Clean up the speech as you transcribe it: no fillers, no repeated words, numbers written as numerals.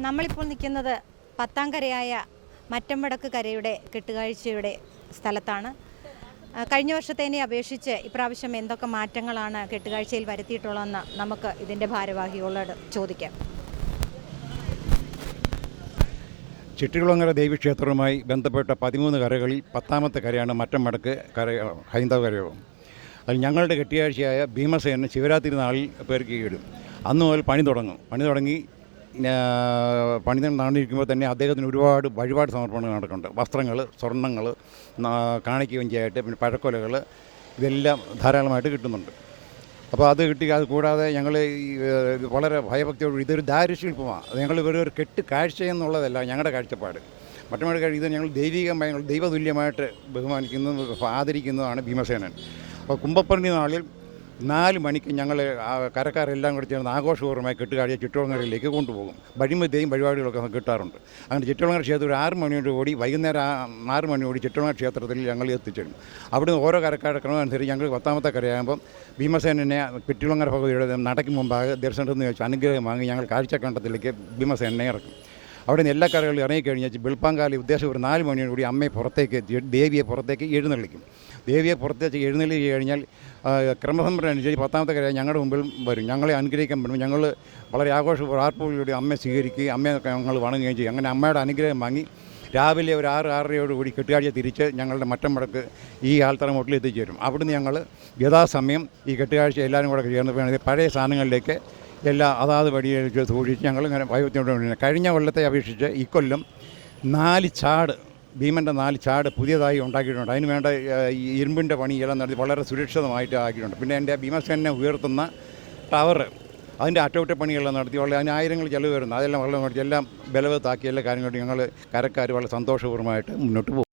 നമ്മളിപ്പോൾ നിൽക്കുന്നത് പത്താംകരയായ മറ്റംവടക്ക് കരയുടെ കെട്ടുകാഴ്ചയുടെ സ്ഥലത്താണ്. കഴിഞ്ഞ വർഷത്തേനെ അപേക്ഷിച്ച് ഇപ്രാവശ്യം എന്തൊക്കെ മാറ്റങ്ങളാണ് കെട്ടുകാഴ്ചയിൽ വരുത്തിയിട്ടുള്ളതെന്ന് നമുക്ക് ഇതിൻ്റെ ഭാരവാഹികളോട് ചോദിക്കാം. ചിട്ടികുളങ്ങര ദേവീക്ഷേത്രവുമായി ബന്ധപ്പെട്ട 13 കരകളിൽ 10ാമത്തെ കരയാണ് മറ്റംവടക്ക് കര, ഹൈന്ദവ കരയോഗം. അതിൽ ഞങ്ങളുടെ കെട്ടിയാഴ്ചയായ ഭീമസേനൻ ശിവരാത്രി നാളിൽ പേർക്കിയിടും. അന്ന് മുതൽ പണി തുടങ്ങി പണി നടന്നിരിക്കുമ്പോൾ തന്നെ അദ്ദേഹത്തിന് ഒരുപാട് വഴിപാട് സമർപ്പണങ്ങൾ നടക്കുന്നുണ്ട്. വസ്ത്രങ്ങൾ, സ്വർണ്ണങ്ങൾ, കാണിക്കവഞ്ചിയായിട്ട്, പിന്നെ പഴക്കൊലകൾ, ഇതെല്ലാം ധാരാളമായിട്ട് കിട്ടുന്നുണ്ട്. അപ്പോൾ അത് കൂടാതെ ഞങ്ങൾ വളരെ ഭയഭക്തിയോട് ഇതൊരു ദാരുശില്പമാണ്. അത് ഞങ്ങൾ ഒരു കെട്ട് കാഴ്ച എന്നുള്ളതല്ല ഞങ്ങളുടെ കാഴ്ചപ്പാട്. മറ്റൊരു ഇത് ഞങ്ങൾ ദൈവികമായി ദൈവതുല്യമായിട്ട് ബഹുമാനിക്കുന്നതും ആദരിക്കുന്നതാണ് ഭീമസേനൻ. അപ്പോൾ കുംഭപ്പരണി നാളിൽ 4 മണിക്ക് ഞങ്ങൾ കരക്കാരെല്ലാം കൂടി ചേർന്ന് ആഘോഷപൂർവ്വമായി കെട്ടുകാഴ്ച ചിറ്റോളങ്ങരയിലേക്ക് കൊണ്ടുപോകും. വഴിമധ്യയും പരിപാടികളൊക്കെ കിട്ടാറുണ്ട്. അങ്ങനെ ചിറ്റോളങ്ങര ക്ഷേത്രം ഒരു 6 മണിയോടുകൂടി വൈകുന്നേരം 6 മണിയോടി ചിറ്റോളങ്ങര ക്ഷേത്രത്തിൽ ഞങ്ങൾ എത്തിച്ചേരും. അവിടുന്ന് ഓരോ കരക്കാരുടെ ക്രമമനുസരിച്ച് ഞങ്ങൾ 10ാമത്തെ കരയാകുമ്പം ഭീമസേനനെ ചിറ്റോളങ്ങര ഭഗവതിയുടെ നടയ്ക്ക് മുമ്പാകെ ദർശനത്തിന് വെച്ച് അനുഗ്രഹം വാങ്ങി ഞങ്ങൾ കാഴ്ചക്കണ്ടത്തിലേക്ക് ഭീമസേനനെ ഇറക്കും. അവിടെ നിന്ന് എല്ലാ കരകളിലും ഇറങ്ങിക്കഴിഞ്ഞാൽ വെളുപ്പാങ്കാലി ഉദ്ദേശം ഒരു 4 മണിയോടുകൂടി അമ്മയെ ദേവിയെ പുറത്തേക്ക് എഴുന്നള്ളിക്കും. ദേവിയെ പുറത്തേക്ക് എഴുന്നള്ളി കഴിഞ്ഞാൽ ക്രമസംവരണം അനുസരിച്ച് 10ാമത്തെ കര ഞങ്ങളുടെ മുമ്പിൽ വരും. ഞങ്ങളെ അനുഗ്രഹിക്കാൻ പറ്റും. ഞങ്ങൾ വളരെ ആർപ്പുകളിലൂടെ അമ്മയെ സ്വീകരിക്കുകയും അമ്മയെ ഞങ്ങൾ വണങ്ങുകയും ചെയ്യും. അങ്ങനെ അമ്മയുടെ അനുഗ്രഹം വാങ്ങി രാവിലെ ഒരു 6-6:30 കെട്ടുകാഴ്ച തിരിച്ച് ഞങ്ങളുടെ മറ്റംവടക്ക് ഈ ആൽത്തറമൂട്ടിൽ എത്തിച്ചേരും. അവിടുന്ന് ഞങ്ങൾ യഥാസമയം ഈ കെട്ടുകാഴ്ച എല്ലാവരും കൂടെ ചേർന്ന് പഴയ സാധനങ്ങളിലേക്ക് അതാത് വഴിയിൽ സൂക്ഷിച്ച് ഞങ്ങൾ ഇങ്ങനെ വൈവിധ്യത്തോടെ കഴിഞ്ഞ കൊല്ലത്തെ അപേക്ഷിച്ച് ഇക്കൊല്ലം 4 ചാട് ഭീമൻ്റെ 4 ചാട് പുതിയതായി ഉണ്ടാക്കിയിട്ടുണ്ട്. അതിന് വേണ്ട ഇരുമ്പിൻ്റെ പണിയെല്ലാം നടത്തി വളരെ സുരക്ഷിതമായിട്ട് ആക്കിയിട്ടുണ്ട്. പിന്നെ എൻ്റെ ഭീമസേനെ ഉയർത്തുന്ന ടവർ, അതിൻ്റെ അറ്റകുറ്റപ്പണികളെല്ലാം നടത്തി വളരെ അതിന് ആയിരങ്ങൾ ചിലവ് വരുന്നു. അതെല്ലാം വളരെ എല്ലാം ബലവത്താക്കി എല്ലാ കാര്യങ്ങളും ഞങ്ങൾ കരക്കാർ വളരെ സന്തോഷപൂർവ്വമായിട്ട് മുന്നോട്ട് പോകും.